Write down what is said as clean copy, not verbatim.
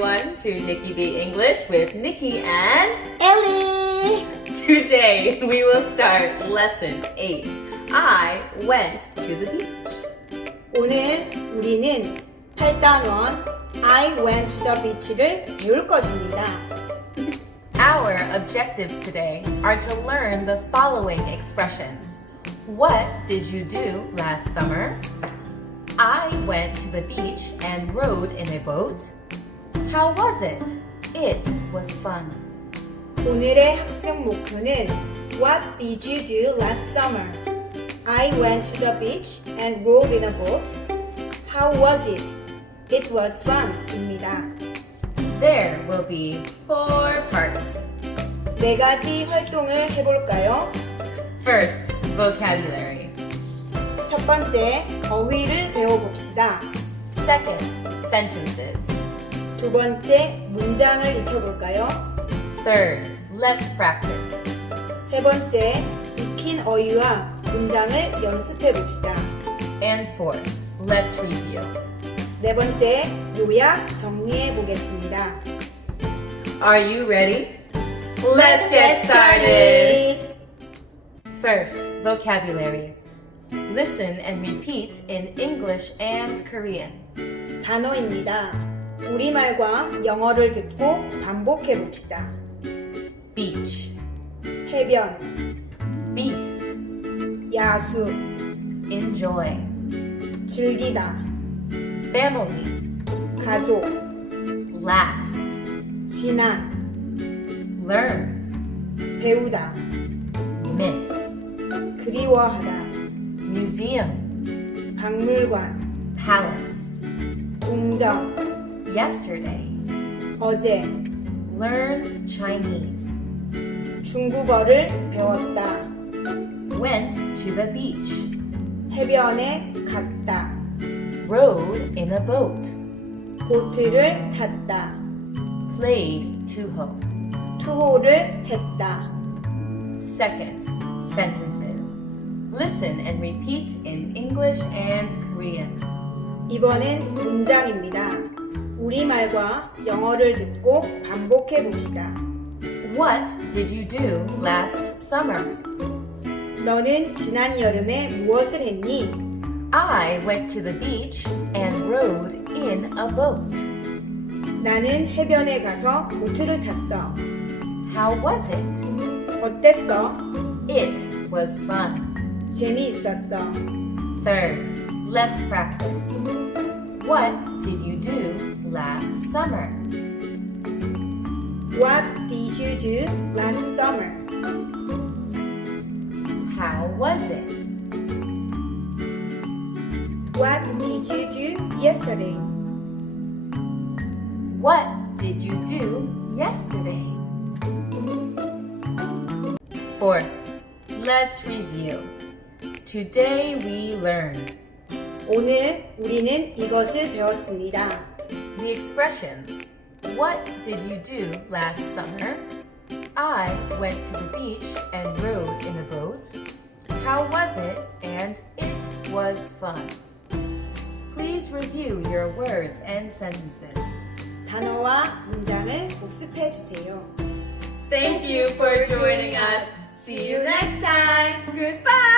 everyone to Nikki B English with Nikki and Ellie! today we will start lesson 8. I went to the beach. 오늘 우리는 8단원 I went to the beach를 배울 것입니다. Our objectives today are to learn the following expressions. What did you do last summer? I went to the beach and rode in a boat. How was it? It was fun. 오늘의 학습 목표는 What did you do last summer? I went to the beach and rode in a boat. How was it? It was fun 입니다. There will be 4 parts. 4가지 활동을 해볼까요? First, vocabulary. 첫 번째, 어휘를 배워봅시다. Second, sentences. 두 번째, 문장을 익혀볼까요? Third, let's practice. 세 번째, 익힌 어휘와 문장을 연습해봅시다. And fourth, let's review. 네 번째, 요약 정리해보겠습니다. Are you ready? Let's get started! First, vocabulary. Listen and repeat in English and Korean. 단어입니다. 우리말과 영어를 듣고 반복해봅시다. Beach, 해변, beast, 야수, enjoy, 즐기다, family, 가족, last, 지난, learn, 배우다, miss, 그리워하다, museum, 박물관, palace, 궁정, yesterday, 어제, learned Chinese, 중국어를 배웠다, went to the beach, 해변에 갔다, rode in a boat, 보트를 탔다, played 투호. 투호를 했다. Second, sentences. Listen and repeat in English and Korean. 이번엔 문장입니다. 우리말과 영어를 듣고 반복해봅시다. What did you do last summer? 너는 지난 여름에 무엇을 했니? I went to the beach and rode in a boat. 나는 해변에 가서 보트를 탔어. How was it? 어땠어? It was fun. 재미있었어. Third, let's practice. What did you do last summer? What did you do last summer? How was it? What did you do yesterday? What did you do yesterday? Fourth, let's review. Today we learned 오늘 우리는 이것을 배웠습니다. the expressions. What did you do last summer? I went to the beach and rode in a boat. How was it? And it was fun. Please review your words and sentences. 단어와 문장을 복습해 주세요. Thank you for joining us. See you next time. Goodbye.